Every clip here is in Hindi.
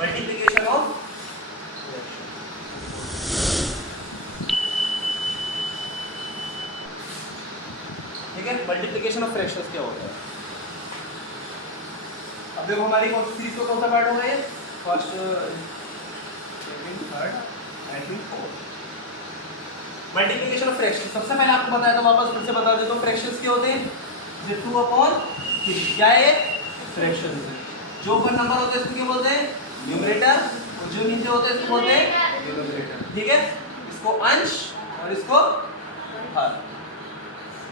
मल्टीप्लिकेशन ऑफ ठीक है, मल्टीप्लिकेशन ऑफ फ्रैक्शंस क्या होता है। अब देखो हमारी सीरीज को कौन सा पार्ट होगा ये, first second third I think fourth. Multiplication of fractions सबसे पहले आपको बताया था, वापस फिर से बता देता हूं फ्रैक्शंस क्या होते हैं, ये 2/3 क्या है फ्रैक्शंस है। जो ऊपर नंबर होते हैं इसको क्या बोलते हैं न्यूमरेटर, और जो नीचे होते हैं इसको बोलते हैं डिनोमिनेटर। ठीक है, इसको अंश और इसको हर,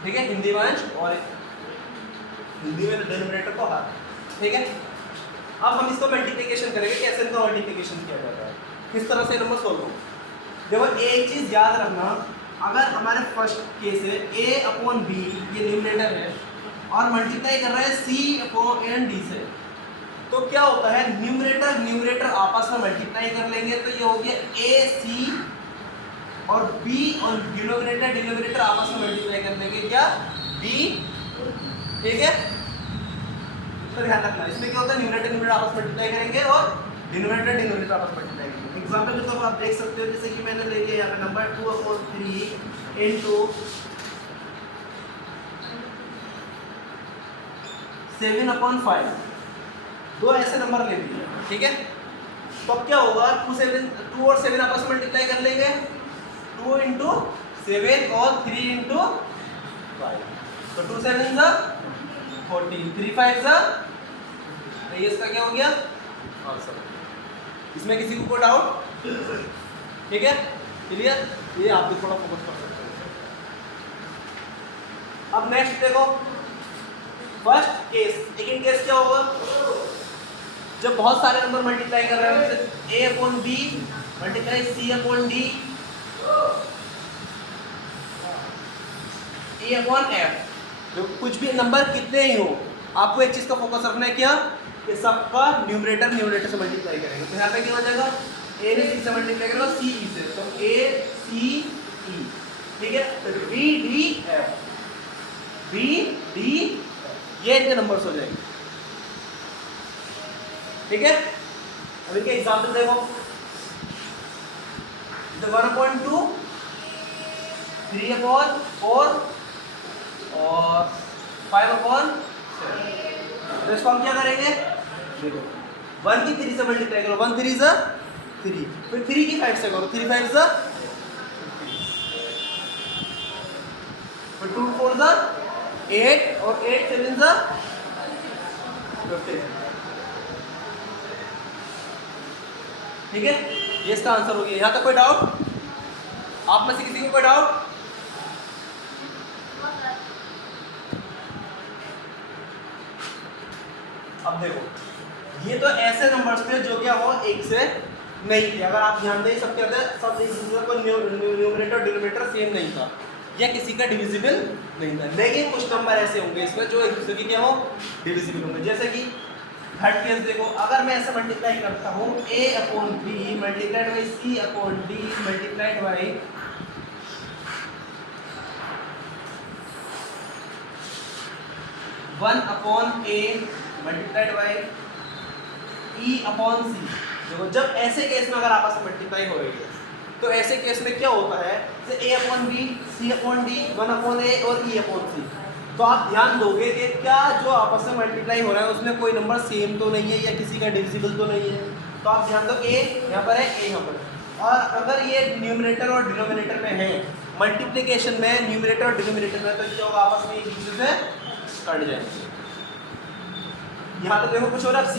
ठीक है, हिंदी में अंश और हिंदी में डिनोमिनेटर को हर। ठीक है, अब हम इसको मल्टीप्लिकेशन करेंगे, कैसे इनका मल्टीप्लिकेशन किया जाता है, किस तरह से नंबर सोल्व होगा। देखो एक चीज याद रखना, अगर हमारे फर्स्ट केस है a/b ये न्यूमरेटर है और मल्टीप्लाई कर रहा है c/d से, तो क्या होता है न्यूमरेटर न्यूमरेटर आपस में मल्टीप्लाई कर लेंगे, तो ये हो गया ac, और b और डिनोमिनेटर डिनोमिनेटर आपस में मल्टीप्लाई कर लेंगे क्या b। ठीक है, तो ध्यान रखना इसमें क्या होता है न्यूमरेटर न्यूमरेटर आपस में मल्टीप्लाई करेंगे और डिनोमिनेटर डिनोमिनेटर आपस में मल्टीप्लाई करेंगे। एग्जांपल के तौर पर आप देख सकते हो, जैसे कि मैंने ले लिया यहाँ पे नंबर 2/3 इनटू 7/5, दो ऐसे नंबर ले लिए। ठीक है, तो अब क्या होगा 2 और 7 आपस में मल्टीप्लाई कर लेंगे, 2 × 7 और 3 × 5, तो 2 7 14, 3 5 ये इसका क्या हो गया आंसर। इसमें किसी को कोई डाउट? ठीक है, क्लियर, ये आप भी थोड़ा फोकस कर सकते हैं। अब नेक्स्ट देखो, फर्स्ट केस, सेकंड केस क्या होगा, जब बहुत सारे नंबर मल्टीप्लाई कर रहे हैं, जैसे a/b मल्टीप्लाई c/d a/f, जो कुछ भी नंबर कितने ही हो, आपको एक चीज का फोकस रखना है, क्या कि सबका न्यूमरेटर न्यूमरेटर से मल्टीप्लाई करेंगे। तो यहाँ पे क्या हो जाएगा a ने c से मल्टीप्लाई करेगा c e से, तो a c e। ठीक है, तो b d f, b d ये इतने नंबर्स हो जाएंगे। ठीक है, अब इनके एग्जांपल देखो, 1/2 3/4 और 5/7। तो इसको हम क्या करेंगे, देखो 1 की 3 से मल्टीप्लाई करो, 1 3 ज़ा 3, फिर 3 की 5 से करो, 3 5 ज़ा 15, फिर 2 4 ज़ा 8 और 8 7 ज़ा 15। ठीक है, ये इसका आंसर हो गया। यहाँ तक कोई डाउट, आप में से किसी को कोई डाउट? अब देखो, ये तो ऐसे नंबर्स थे जो क्या वो एक से नहीं थे, अगर आप ध्यान दें सब क्या थे, सब एक दूसरे को न्यूमरेटर डिनोमिनेटर सेम नहीं था, या किसी का डिविजिबल नहीं था। लेकिन कुछ नंबर ऐसे होंगे इसमें जो एक दूसरे के क्या हो डिविजिबल होंगे, जैसे कि थर्ड केस देखो, अगर मैं ऐसे मल्टीप्लाई करता हूँ a/b multiplied by c/d multiplied by 1/a multiplied by e/c। देखो जब ऐसे केस में अगर आपस में मल्टीप्लाई हो रही है, तो ऐसे केस में क्या होता है, जैसे a/b c/d 1/a और e/c, तो आप ध्यान दोगे कि क्या जो आपस में मल्टीप्लाई हो रहा है उसमें कोई नंबर सेम तो नहीं है या किसी का डिविजिबल तो नहीं है। तो आप ध्यान दो, a यहाँ पर है, a यहाँ पर है, और अगर ये न्यूमरेटर और डिनोमिनेटर में है, मल्टीप्लिकेशन में न्यूमरेटर और डिनोमिनेटर में, तो क्या होगा आपस में एक दूसरे से कट जाएंगे। यहाँ तो देखो कुछ हो रहा है, c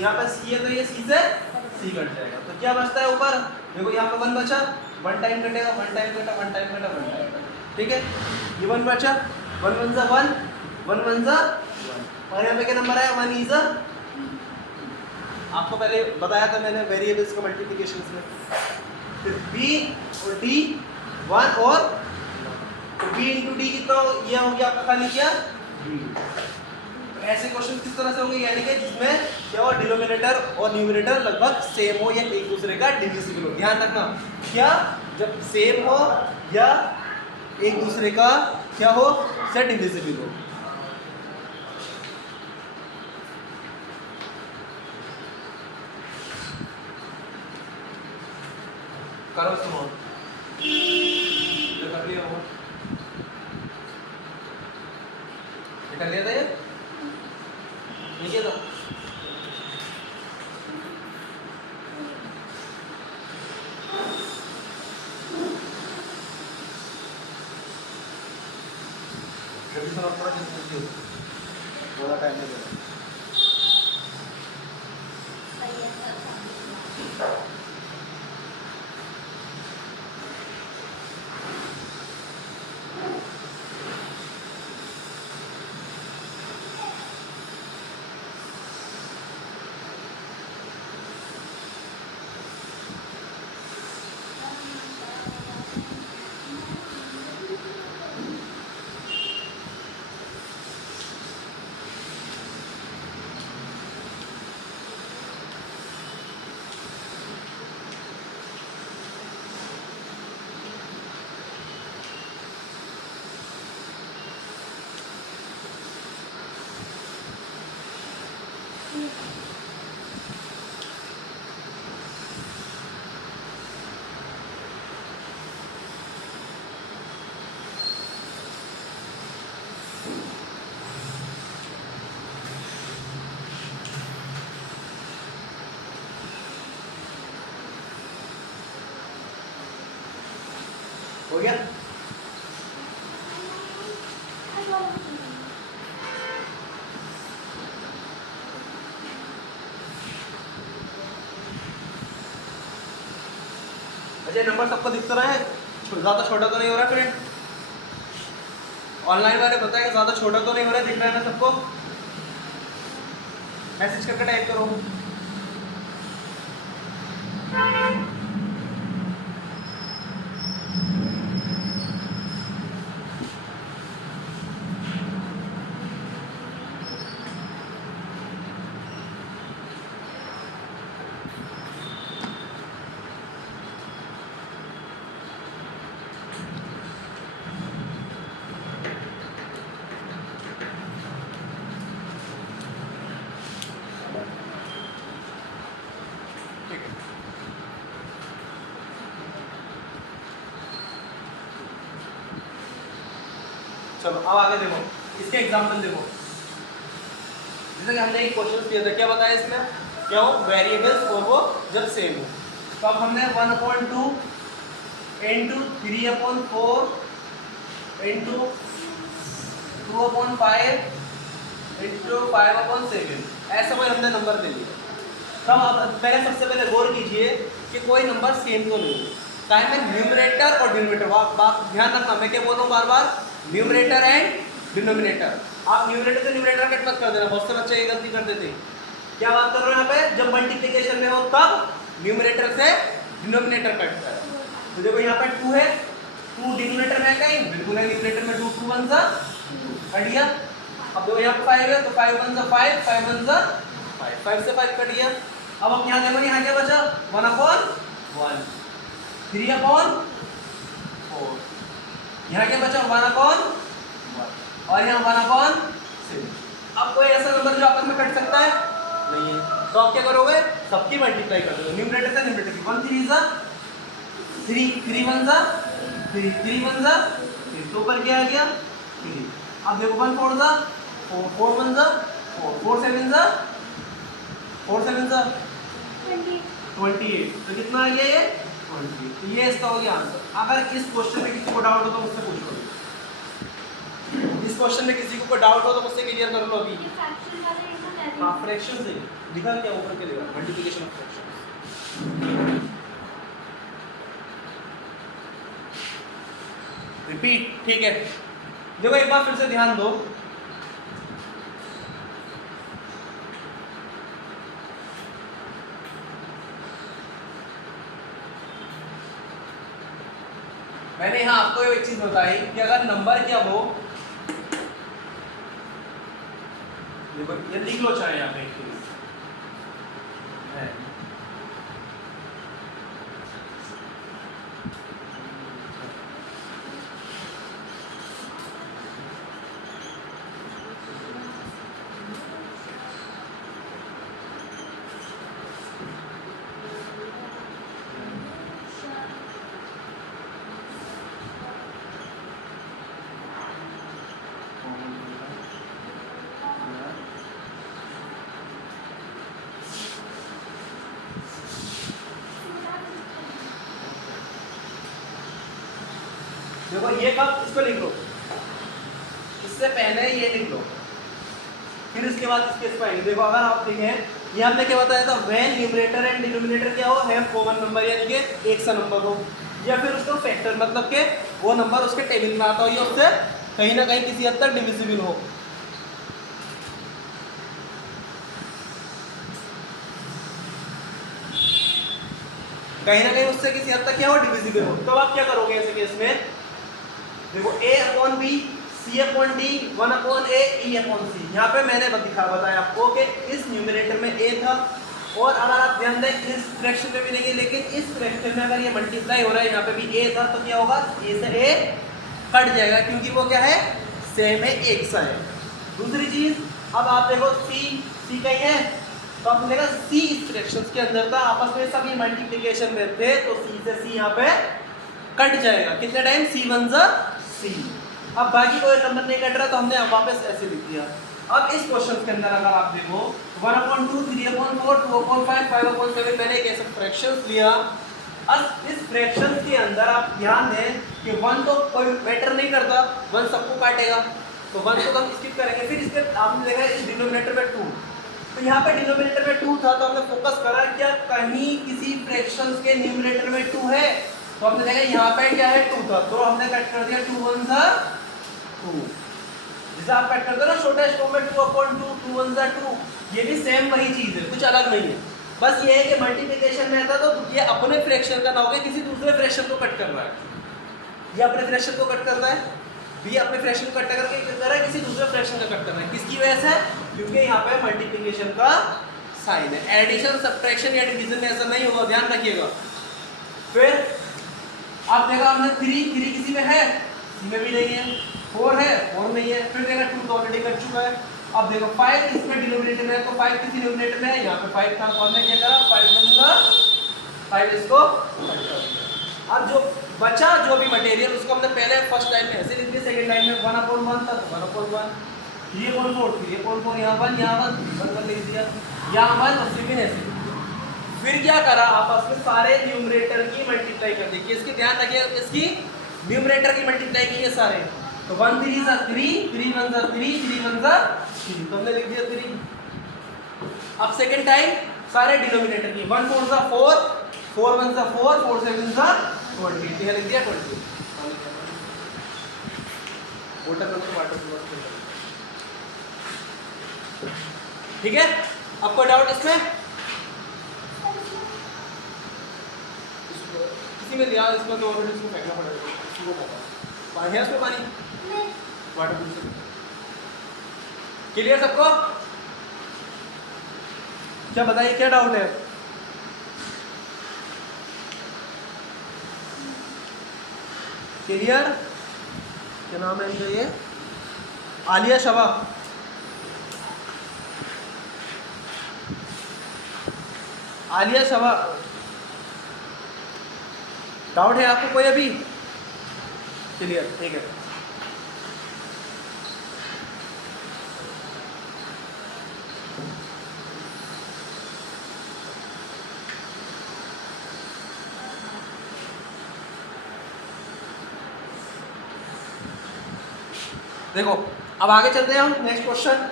यहाँ पर c है, तो ये c से c कट जाएगा, तो क्या बचता है ऊपर, देखो यहाँ पर 1 बचा, 1 टाइम कटेगा, 1 टाइम कटा, 1 टाइम कटा, 1 टाइम कटा। ठीक है, ये 1 बचा, 1 1 ज़ा 1, 1 1 ज़ा 1, और यहाँ पे क्या नंबर है 1 इज़, आपको पहले बताया था मैंने वेरिएबल्स का मल्टीप्लिकेशन में, फिर b और d 1 और, तो b इंटू डी कितना ये हो गया आपका, खाली क्या ऐसे क्वेश्चन किस तरह से होंगे, यानी कि जिसमें क्या हो डिनोमिनेटर और न्यूमरेटर लगभग सेम हो या एक दूसरे का डिविजिबल हो। ध्यान रखना, क्या जब सेम हो या एक दूसरे का क्या हो से डिविजिबल हो। करो इसको कर लिया वो कर लिया था ये तो थोड़ा टाइम लगेगा। हो गया? अच्छा नंबर सबको दिख तो रहा है? ज़्यादा छोटा तो नहीं हो रहा फ्रेंड? ऑनलाइन वाले बताएं ज़्यादा छोटा तो नहीं हो रहा है? दिख रहा है ना सबको? मैसेज करके टाइप करो। चलो अब आगे देखो, इसके एग्जाम्पल देखो। जैसे कि हमने एक क्वेश्चन किया था, क्या बताया इसमें? क्या हो वेरिएबल्स और वो जब सेम हो। तो अब हमने 1/2 इंटू 3/4 इंटू 2/5 इंटू 5/7 ऐसा कोई हमने नंबर दे दिया। तब आप पहले सबसे पहले गौर कीजिए कि कोई नंबर सेम तो नहीं है। टाइम में न्यूमरेटर और डिनोमिनेटर, बात ध्यान रखना, मैं क्या बोल रहा हूँ बार बार, न्यूमरेटर एंड डिनोमिनेटर। आप न्यूमरेटर से न्यूमरेटर कट मत कर देना, बहुत से बच्चे ये गलती कर देते हैं। क्या बात कर रहे हो यहाँ पे? जब मल्टीप्लिकेशन में हो तब न्यूमरेटर से डिनोमिनेटर कट कर। तो देखो यहाँ पे 2 है, 2 डिनोमिनेटर में कहीं बिल्कुल है, न्यूमरेटर में 2 2 1 सा कट गया। अब देखो यहाँ पे 5 है तो 5 1 सा 5 5 1 सा 5 5 से 5 कट गया। अब हम यहाँ देखो, यहाँ क्या बचा? 1/1 3/4, यहाँ क्या बचा? 1/1 और यहाँ 1/7। अब कोई ऐसा नंबर जो आपस में कट सकता है? नहीं है। तो आप क्या करोगे? सबकी मल्टीप्लाई कर दोगे, न्यूमरेटर से न्यूमरेटर की। 1 3 सा 3 3 1 सा 3 3 1 सा 3, तो ऊपर क्या आ गया? 3। अब देखो 1 4 सा 4 4 1 सा 4 4 7 सा 4 7 सा 28। तो कितना आ गया ये? 20। तो ये इसका हो गया आंसर। अगर इस क्वेश्चन में किसी को डाउट हो तो मुझसे पूछो। इस क्वेश्चन में किसी को डाउट हो तो मुझसे क्लियर कर लो अभी। हाँ फ्रैक्शन से लिखा क्या ऊपर के लिखा मल्टीप्लिकेशन ऑफ फ्रैक्शन। रिपीट, ठीक है। देखो एक बार फिर से ध्यान दो, मैंने यहाँ आपको एक चीज बताई कि अगर नंबर क्या हो, ये लिख लो चाहे यहाँ पे एक चीज है। देखो ये कब, इसको लिख लो, इससे पहले ये लिख लो, फिर इसके बाद इसके इस पाएंगे। देखो अगर आप देखें, ये हमने क्या बताया था, व्हेन न्यूमरेटर एंड डिनोमिनेटर क्या हो, हैव कॉमन नंबर, यानी कि एक सा नंबर हो, या फिर उसको फैक्टर मतलब के वो नंबर उसके टेबल में आता हो या उससे कहीं ना कहीं किसी हद तक डिविजिबल हो। कहीं ना कहीं उससे किसी हद तक क्या हो, डिविजिबल हो। तो आप क्या करोगे ऐसे केस में, देखो a upon B, c upon D, 1 upon A, e upon C. यहाँ पे मैंने बताया आपको कि इस न्यूमरेटर में a था, और अगर आप ध्यान दें इस फ्रैक्शन में भी नहीं है, लेकिन इस फ्रैक्शन में अगर ये मल्टीप्लाई हो रहा है, यहाँ पे भी a था, तो क्या होगा, a से a कट जाएगा, क्योंकि वो क्या है, सेम है, एक सा है। दूसरी चीज, अब आप देखो c कहीं है, तो आप देखा c इस फ्रैक्शंस के अंदर था, आपस में सभी मल्टीप्लिकेशन में थे, तो c से c यहाँ पे कट जाएगा। कितने टाइम, c1 जा c। अब बाकी कोई नंबर नहीं कट रहा, तो हमने वापस ऐसे लिख दिया। अब इस क्वेश्चन के अंदर अगर आप देखो 1/2, 3/4, 2/5, 5/7, मैंने एक ऐसा फ्रैक्शंस लिया। अब इस फ्रैक्शंस के अंदर आप ध्यान दें कि 1 तो कोई मैटर नहीं करता, 1 सबको काटेगा, तो 1 को तो हम स्किप करेंगे। फिर इसके आपने देखा इस डिनोमिनेटर में 2, तो यहाँ पे डिनोमिनेटर में 2 था, तो हमने फोकस करा क्या कहीं किसी फ्रैक्शंस के न्यूमरेटर में 2 है, तो हमने देखा यहाँ पे क्या है, 2 था, तो हमने कट कर दिया 2 1 जा 2। जैसे आप कट करते हो ना शॉर्टेस्ट फॉर्म में 2/2, 2 1 जा 2, ये भी सेम वही चीज है, कुछ अलग नहीं है। बस ये है कि मल्टीप्लिकेशन में था, तो ये अपने फ्रैक्शन का ना हो गया, किसी दूसरे फ्रैक्शन को कट कर रहा है। ये अपने फ्रैक्शन को कट करता है, भी अपने फ्रैक्शन को कट करके कर रहा है, किसी दूसरे फ्रैक्शन का कट कर रहा है। किसकी वजह से, क्योंकि यहाँ पे मल्टीप्लिकेशन का साइन है। एडिशन, सब्ट्रैक्शन या डिवीजन में ऐसा नहीं होगा, ध्यान रखिएगा। फिर आप देखा हमने 3 किसी में है, सी में भी नहीं है, 4 है, 4 नहीं है, फिर देखा 2 तो ऑलरेडी कर चुका है। अब देखो 5 इसमें डिनोमिनेटर में है, तो 5 किसी डिनोमिनेटर में है, यहाँ पे 5 था, तो हमने क्या करा, 5 इसको कट कर दिया। अब जो बचा जो भी मटेरियल, उसको हमने पहले फर्स्ट टाइम में ऐसे लिख दिया, सेकंड टाइम में 1/1 था, तो 1/1, 3/4, 3/4, यहाँ 1 1 लिख दिया, यहाँ 1 और सेकंड ऐसे। फिर क्या करा, आपस में सारे न्यूमरेटर की मल्टीप्लाई कर दी, इसकी ध्यान रखिए, इसकी न्यूमरेटर की मल्टीप्लाई की है सारे, तो 1 3 जा 3, 3 1 जा 3, 3 1 जा 3, तो हमने लिख दिया 3। अब सेकंड टाइम सारे डिनोमिनेटर की, 1 4 जा 4, 4 1 जा 4, 4 7 जा 20, तो लिख दिया 20। ठीक है, आपको डाउट इसमें किसी में लिया, इसमें तो ऑलरेडी इसको फेंकना पड़ेगा, इसको पता पानी है, इसमें पानी वाटर फिल्टर। क्लियर सबको, क्या बताइए, क्या डाउट है? क्लियर, क्या नाम है इनका, ये आलिया शबा। आलिया शबा, डाउट है आपको कोई अभी? क्लियर, ठीक है। देखो अब आगे चलते हैं हम नेक्स्ट क्वेश्चन।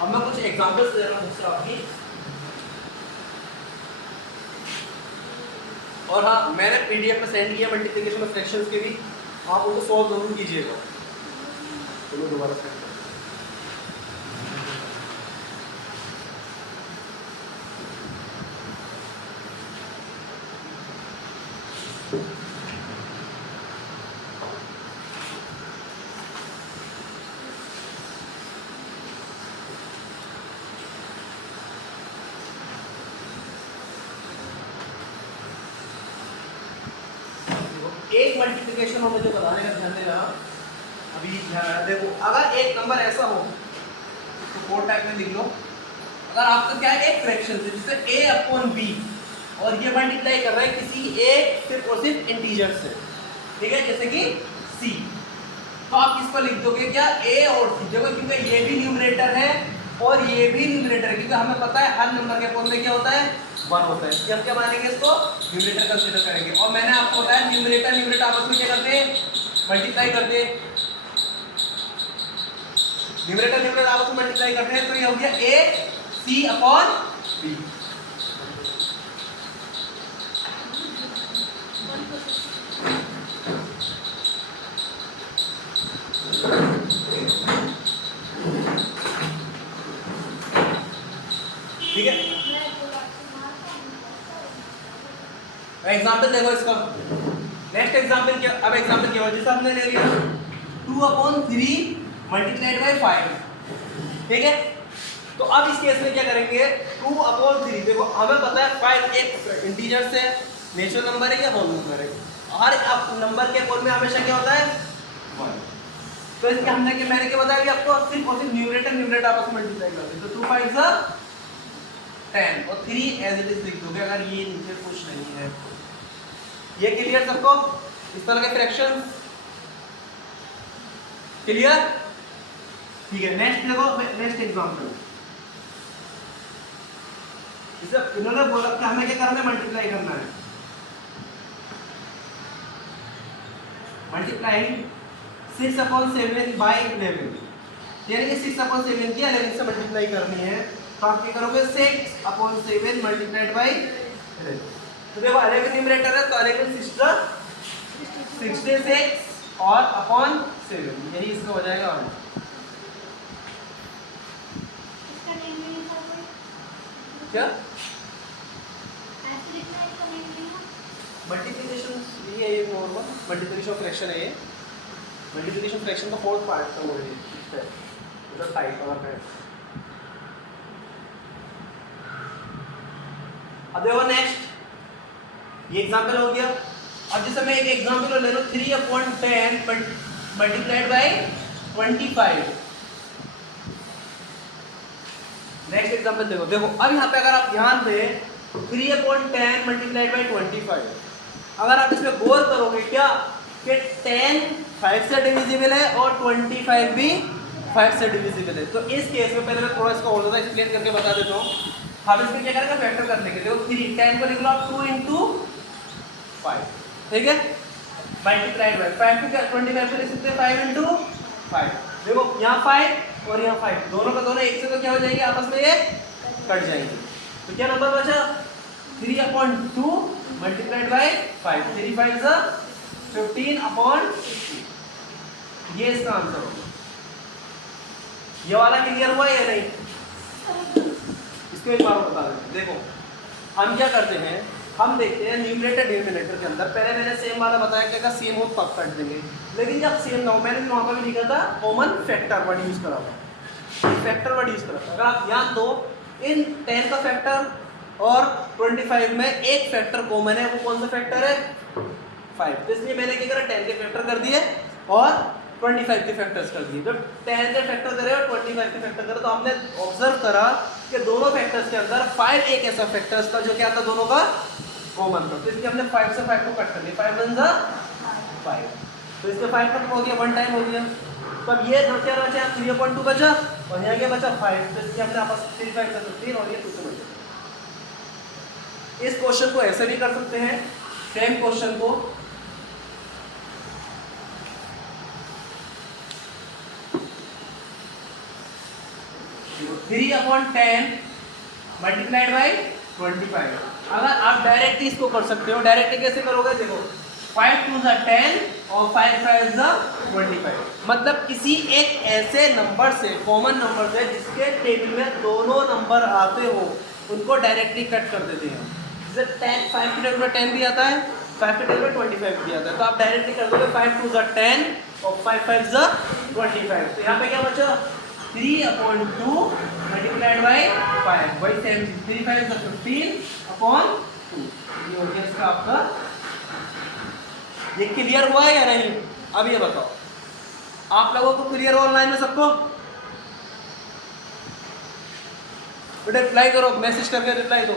अब मैं कुछ एग्जांपल्स दे रहा हूँ दूसरा आपकी, और हाँ मैंने पीडीएफ में सेंड किया मल्टीप्लिकेशन ऑफ फ्रैक्शंस के भी, आप उनको सॉल्व जरूर कीजिएगा। चलो दोबारा सेंड करें। एक मल्टीप्लिकेशन हो मुझे बताने का ध्यान देना अभी। देखो अगर एक नंबर ऐसा हो तो 4 टाइप में लिख लो। अगर आपका क्या है, एक फ्रैक्शन है जिससे a अपॉन b, और ये मल्टीप्लाई कर रहा है किसी एक सिर्फ और सिर्फ इंटीजर से, ठीक है, जैसे कि c। तो आप इसको लिख दोगे क्या, a और c। देखो क्योंकि ये भी न्यूमरेटर है और ये भी न्यूमरेटर है, क्योंकि हमें पता है हर नंबर के फॉर्म में क्या होता है, 1 होता है। ये हम क्या मानेंगे, इसको न्यूमरेटर कंसीडर करेंगे। और मैंने आपको बताया न्यूमरेटर न्यूमरेटर आपस में क्या करते हैं, मल्टीप्लाई करते हैं। न्यूमरेटर न्यूमरेटर आपस में मल्टीप्लाई करते हैं, तो ये हो गया a c अपॉन b। ठीक है, एग्जाम्पल देखो इसका। नेक्स्ट एग्जाम्पल क्या, अब एग्जाम्पल क्या हो, जैसे हमने ले लिया 2/3 मल्टीप्लाइड बाई 5, ठीक है। तो अब इस केस में क्या करेंगे, 2/3, देखो हमें पता है 5 एक इंटीजर से नेचुरल नंबर है या होल नंबर है। हर नंबर के फॉर्म में हमेशा क्या होता है, 1। तो इसके हमने क्या, मैंने क्या बताया आपको, सिर्फ और सिर्फ न्यूमरेटर न्यूमरेटर आपस में मल्टीप्लाई करते हैं। तो 2 5 10 और 3 एज इट इज लिख दोगे अगर ये नीचे कुछ नहीं है। ये क्लियर सबको, इस तरह के फ्रैक्शन क्लियर, ठीक है। नेक्स्ट देखो, नेक्स्ट एग्जांपल, इसे इन्होंने बोला कि हमें क्या करना है, मल्टीप्लाई करना है। मल्टीप्लाइंग 6/7 बाई 11, यानी कि 6/7 की 11 से मल्टीप्लाई करनी है। तो आप क्या करोगे, 6/7 मल्टीप्लाइड बाई 11। तो देखो 11 न्यूमरेटर है, तो 11 66 और अपॉन 7, यही इसका हो जाएगा आंसर। क्या मल्टीप्लिकेशन, ये नॉर्मल मल्टीप्लिकेशन ऑफ फ्रैक्शन है। ये मल्टीप्लिकेशन फ्रैक्शन का फोर्थ पार्ट का वो है, मतलब टाइप और है। अब देखो नेक्स्ट, ये एग्जांपल हो गया। अब जैसे मैं एक एग्जांपल ले लो, 3/10 मल्टीप्लाइड बाई 25। नेक्स्ट एग्जांपल देखो, देखो अब यहाँ पे अगर आप ध्यान दें, 3/10 मल्टीप्लाइड बाई 25, अगर आप इसमें गौर करोगे क्या कि 10 5 से डिविजिबल है और 25 भी 5 से डिविजिबल है। तो इस केस में पहले मैं थोड़ा इसको और ज़्यादा एक्सप्लेन करके बता देता हूँ। हम इसमें क्या करेंगे, फैक्टर कर लेंगे। देखो 3 10 को लिख लो आप 2 × 5, ठीक है, मल्टीप्लाइड बाई 5 को 25 से लिख सकते हैं 5 × 5। देखो यहाँ 5 और यहाँ 5, दोनों का दोनों एक से तो क्या हो जाएंगे, आपस में ये कट जाएंगे। तो क्या नंबर बचा, 3/2 मल्टीप्लाइड बाई 5, 3 5 15/2। ये इसका आंसर होगा। ये वाला क्लियर हुआ या नहीं, इसको एक बार बता देते। देखो हम क्या करते हैं, हम देखते हैं न्यूमरेटर डिनोमिनेटर के अंदर, पहले मैंने सेम वाला बताया कि अगर सेम हो तब काट देंगे, लेकिन जब सेम ना हो, मैंने वहाँ पर भी लिखा था कॉमन फैक्टर वर्ड यूज करा था, फैक्टर वर्ड यूज करा था। अगर आप ध्यान दो, इन 10 का फैक्टर और 25 में एक फैक्टर कॉमन है, वो कौन सा फैक्टर है, 5। तो इसलिए मैंने क्या करा, 10 के फैक्टर कर दिए और 25 के फैक्टर्स कर दिए। जब 10 के फैक्टर करे और 25 के फैक्टर करे, तो हमने ऑब्जर्व करा कि दोनों फैक्टर्स के अंदर 5 एक ऐसा फैक्टर्स था जो क्या था, दोनों का कॉमन था। तो इसलिए हमने 5 से 5 को कट कर दिया, 5 1 जा 5। तो इसके 5 खत्म हो गया, 1 टाइम हो गया। तो अब ये क्या बचा, 3/2 बचा और यहाँ क्या बचा 5। तो इसलिए हमने आपस 3 5 का 15 और ये 2 से बचा। इस क्वेश्चन को ऐसे भी कर सकते हैं, सेम क्वेश्चन को 3/10 मल्टीप्लाइड बाई 25। अगर आप डायरेक्टली इसको कर सकते हो, डायरेक्टली कैसे करोगे, देखो 5 2 जा 10 और 5 5 जा 25। मतलब किसी एक ऐसे नंबर से, कॉमन नंबर से, जिसके टेबल में दोनों नंबर आते हो, उनको डायरेक्टली कट कर देते हैं। जैसे 10 5 के टेबल में 10 भी आता है, 5 के टेबल में 25 भी आता है। तो आप डायरेक्टली कर दोगे 5 2 जा 10 और 5 5 जा 25। तो यहाँ पे क्या बचा, 3/2 मल्टीप्लाइड बाई 5, वही सेम चीज, 3 5 जा 15/2। ये हो गया इसका आपका। ये क्लियर हुआ है या नहीं, अब ये बताओ आप लोगों को क्लियर हो ऑनलाइन में सबको, बेटा रिप्लाई करो, मैसेज करके रिप्लाई दो।